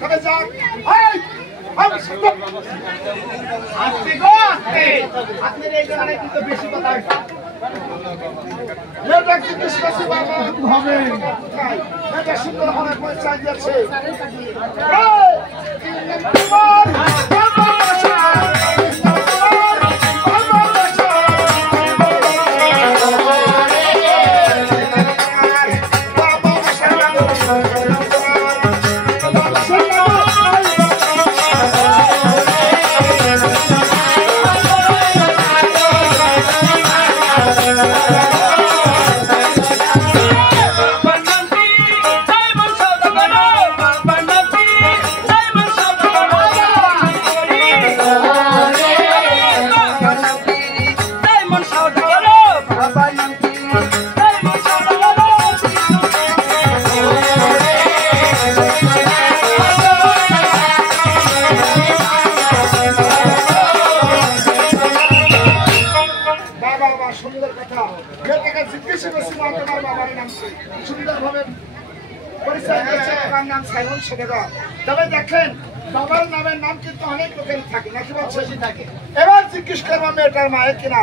তবে যাক আস্তে গো আস্তে আপনার এই জায়গায় কিন্তু বেশি কথা এটা জিজ্ঞেস করছি বাবা হবে এটা সুন্দর অনেক পয়সা দিয়েছে তবে দেখেন বাবার নামের নাম কিন্তু অনেক লোকেরই থাকে নাকি বলছে থাকে এবার জিজ্ঞেস করবো মেয়েটার মায়ের কিনা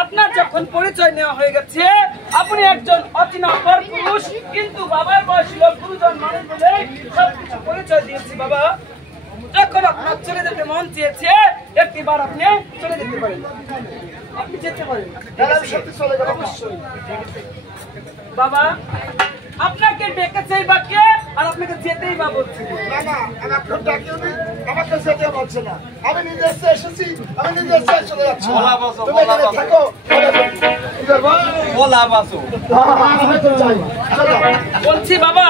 আপনার যখন পরিচয় নেওয়া হয়ে গেছে আপনি একজন অচেনা পুরুষ কিন্তু বাবার বয়স হলো গুরুজন মানুষ বলে সবকিছু পরিচয় দিয়েছি বাবা যখন আপনার চলে যেতে মন চেয়েছে একটিবার আপনি চলে যেতে পারেন আপনি যেতে পারেন অবশ্যই বাবা আপনাকে ডেকেছে এই বাক্যে আর আপনাকে যেতেই বা বলছে না আমাকে যেতে বলছে না আমি নিজে এসেছি আমি নিজে চলে যাচ্ছি তুমি এখানে থাকো বলছি বাবা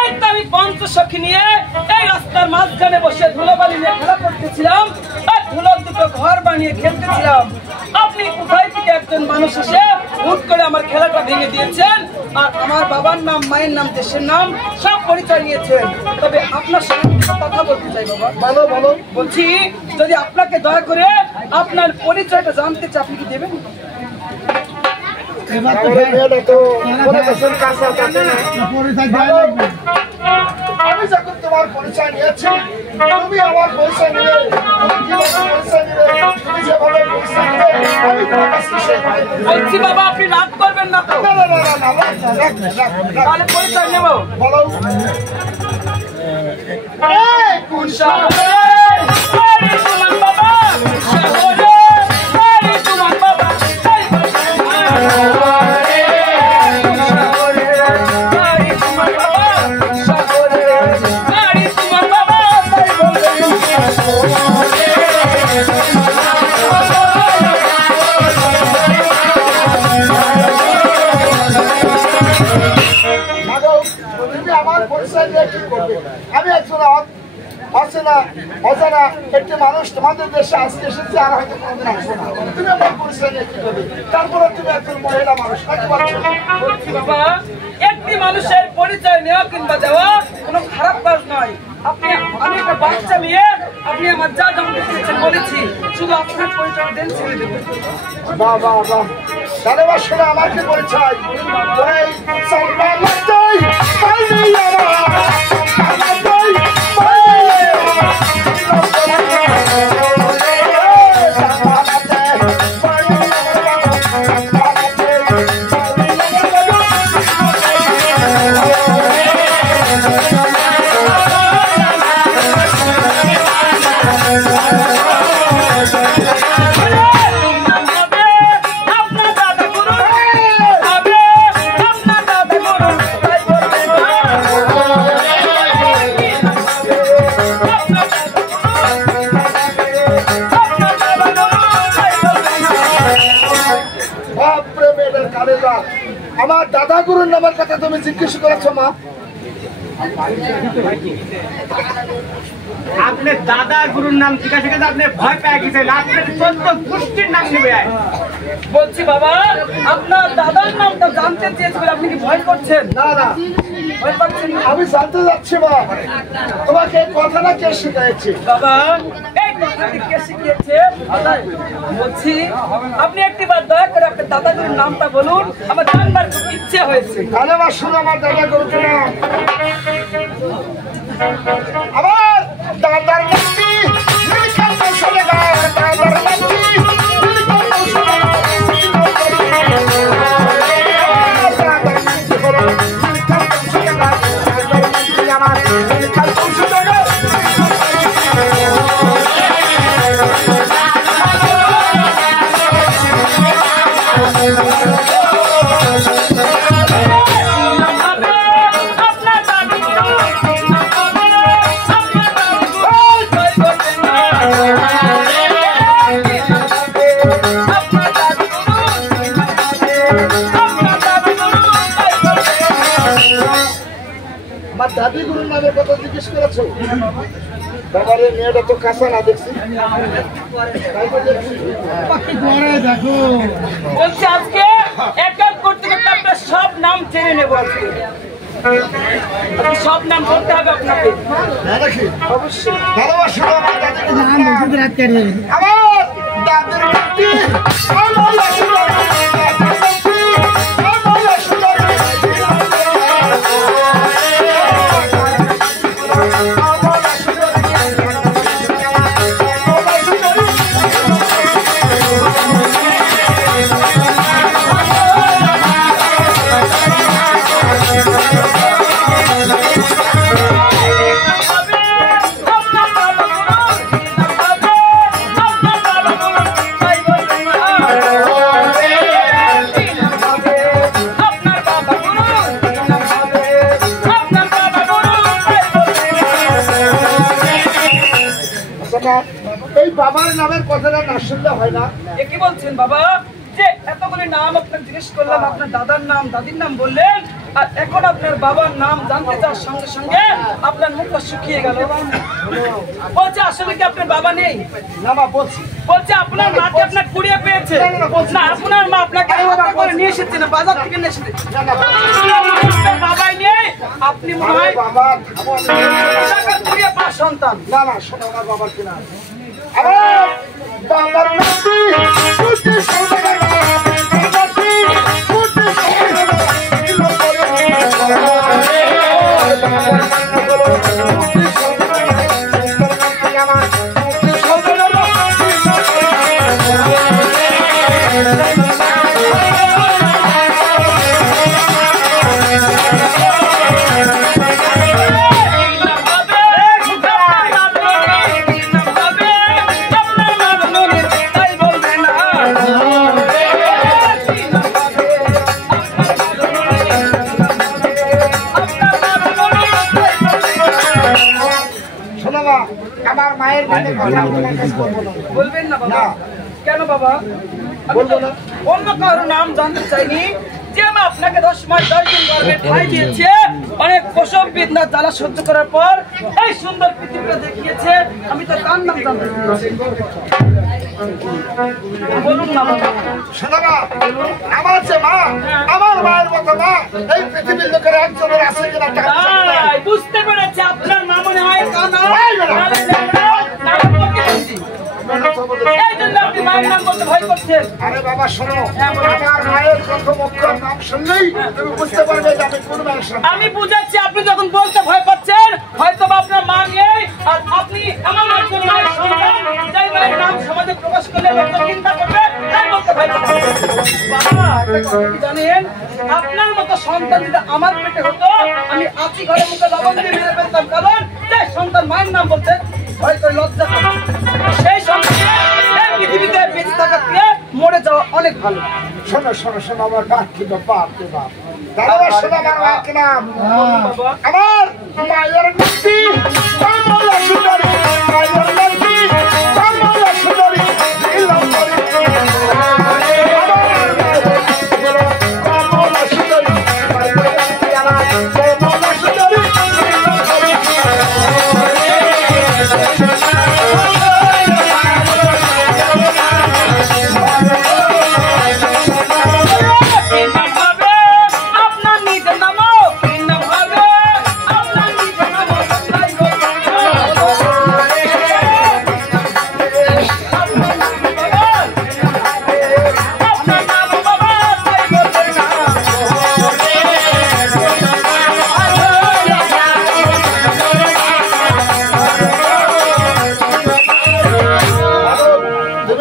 এই তো আমি পঞ্চসখী নিয়ে এই রাস্তার মাঝখানে বসে ধুলোবালি নিয়ে খেলা করতেছিলাম আর ধুলোর দুটো ঘর বানিয়ে খেলতেছিলাম আপনি কোথায় থেকে একজন মানুষ এসে হুট করে আমার খেলাটা ভেঙে দিয়েছেন আর আমার বাবার নাম মায়ের নাম দেশের নাম সব পরিচয় নিয়েছেন তবে আপনার সঙ্গে কথা বলতে চাই বাবা বলো বলো বলছি যদি আপনাকে দয়া করে আপনার পরিচয়টা জানতে চাই আপনি কি দেবেন আমি যখন তোমার পরিচয় নিয়েছি তুমি আমার পরিচয় নিলে বলছি বাবা আপনি রাগ করবেন না তো তাহলে পরিচয় নেব বলো বাবা অচেনা অজানা একটি মানুষ তোমাদের দেশে আজকে এসেছে, আর হয়তো কোনোদিন আসবে না। তুমি আমার পরিচয় নিয়ে কি করবে? তারপরে তুমি একজন মহিলা মানুষ, নাকি বলছো? বলছি বাবা, একটি মানুষের পরিচয় নেওয়া কিংবা দেওয়া কোনো খারাপ কাজ নয়। আমি একটা বাচ্চা মেয়ে, আপনি আমার যা জানতে চেয়েছেন বলেছি, শুধু আপনার পরিচয় দেন, ছেড়ে দেবেন। বাহ বাহ বাহ, তাহলে শোনো আমার কি পরিচয়? আমার দাদা গুরুর নামের কথা তুমি জিজ্ঞেস করেছো মা? আপনি দাদা গুরুর নাম জিজ্ঞাসা করে আপনি ভয় পেয়ে গেছেন, আপনি 14 গোষ্ঠীর নাম নেবে। বলছি বাবা, আপনার দাদার নামটা জানতে চেয়েছিলেন, আপনি কি ভয় করছেন? না না, ভয় পাচ্ছেন না? আমি জানতে যাচ্ছি মা, তোমাকে এই কথাটা কে শিখিয়েছে? বাবা, এই কথাটি কে শিখিয়েছে? বলছি আপনি একটিবার দয়া করে আপনার দাদাগুলোর নামটা বলুন, আমার জানবার খুব ইচ্ছে হয়েছে। তাহলে আমার শুনো আমার দাদা গুরুকে নাম। আমার দাদার নামটি নীলকণ্ঠ সরেগার, দাদার নামটি নীলকণ্ঠ সরেগার, দাদার নামটি হলো নীলকণ্ঠ সরেগার, দাদার নামটি আমার নীলকণ্ঠ সরেগার। আমার দাদি গুরুর নামের কথা জিজ্ঞেস করেছো? বাবার এই মেয়েটা তো কাঁচা না দেখছি। দেখো বলছি আজকে এক এক করতে করতে আপনার সব নাম জেনে নেব। আজকে সব নাম বলতে হবে আপনাকে। অবশ্যই ভালোবাসো আমার দাদিকে। আমার দাদির নামটি এই বাবার নামের কথাটা না শুনলে হয় না। কি বলছেন বাবা, যে এতগুলি নাম আপনাকে জিজ্ঞেস করলাম, আপনার দাদার নাম দাদির নাম বললেন, আর এখন আপনার বাবার নাম জানতে চাওয়ার সঙ্গে সঙ্গে আপনার মুখটা শুকিয়ে গেল। বলছে আসলে কি আপনার বাবা নেই? না মা বলছি। বলছে আপনার মাকে আপনার কুড়িয়ে পেয়েছে না, আপনার মা আপনাকে হাতে করে নিয়ে এসেছে না, বাজার থেকে নিয়ে এসেছে? আপনার বাবাই নেই, আপনি মনে হয় বাবা কুড়িয়ে পাওয়া সন্তান। না না, শোনো আমার বাবার কিনা আমার বাবার নামটি কুটি সরকার, নামটি কুটি সরকার, আমার মায়ের নামের কথা আমি তোমার কাছে বলবো না। বলবেন না বাবা? কেন বাবা? বলবো না। অন্য কারো নাম জানতে চাইনি, যে মা আপনাকে 10 মাস 10 দিন গর্ভে ঠাঁই দিয়েছে, অনেক প্রসব বেদনার জ্বালা সহ্য করার পর এই সুন্দর পৃথিবীটা দেখিয়েছে, আমি তো তার নাম জানতে চাই। বলুন না বাবা। শোনো মা, আমার যে মা, আমার মায়ের মতো মা এই পৃথিবীর লোকের একজনের আছে কিনা তা আমি জানি না। বুঝতে পেরেছি, আপনার মা মনে হয় কানা। এই জন্য আপনি মায়ের নাম বলতে ভয় করছেন। আরে বাবা শোনো, আমার মায়ের প্রথম অক্ষর নাম শুনলেই তুমি বুঝতে পারবে যে আমি কোন মায়ের সন্তান। আমি বুঝাচ্ছি, আপনি যখন বলতে ভয় পাচ্ছেন, হয়তো বা আপনার মা নেই, আর আপনি এমন একজন মায়ের সন্তান, যাই মায়ের নাম সমাজে প্রকাশ করলে লোকজন চিন্তা করবে, তাই বলতে ভয় পাচ্ছেন। বাবা, একটা কথা কি জানেন? আপনার মতো সন্তান যদি আমার পেটে হতো, আমি আছি ঘরে মুখে লবণ দিয়ে মেরে ফেলতাম, কারণ যে সন্তান মায়ের নাম বলতে ভয় করে, লজ্জা করে। সেই সন্তান এই পৃথিবীতে বেঁচে থাকার থেকে মরে যাওয়া অনেক ভালো। শোনো শোনো শোনো, আমার বাপ কি বাপ কি বাপ দাদা, শোনো আমার মা কি নাম। আমার মায়ের নাতি কমলা সুন্দরী, মায়ের নাতি কমলা সুন্দরী, নীলম করে আমার কমলা সুন্দরী, মায়ের নাতি আমার কমলা সুন্দরী, নীলম করে আপনার নিজের নামও হবে, আপনার নিজের নামও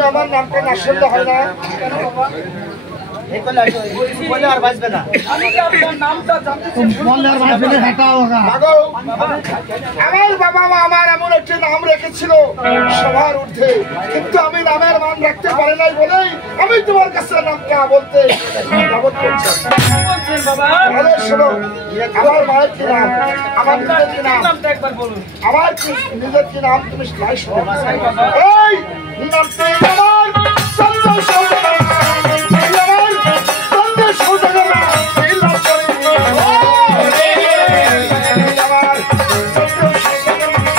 আমার নামটা না শুনলে হয় না। বলে আর বাঁচবে না। আমি কি আপনার নামটা জানতে চাই? বলে আর বাঁচবে না, হেঁটা হোগা। মাগো, আমার বাবা মা আমার এমন একটি নাম রেখেছিল সবার ঊর্ধ্বে, কিন্তু আমি নামের মান রাখতে পারি নাই বলেই আমি তোমার কাছে নামটা বলতে জগৎ করছি। কি বলছেন বাবা? তাহলে শোনো, আমার মায়ের কি নাম, আমার নিজের কি নাম, নামটা একবার বলুন। আমার নিজের কি নাম তুমি সেটাই শোনো। এই নামটি আমার সন্দেহ সৌদাগর, আমার সন্দেহ সৌদাগর নাম, এই নাম করে আমার সন্দেহ সৌদাগর নাম।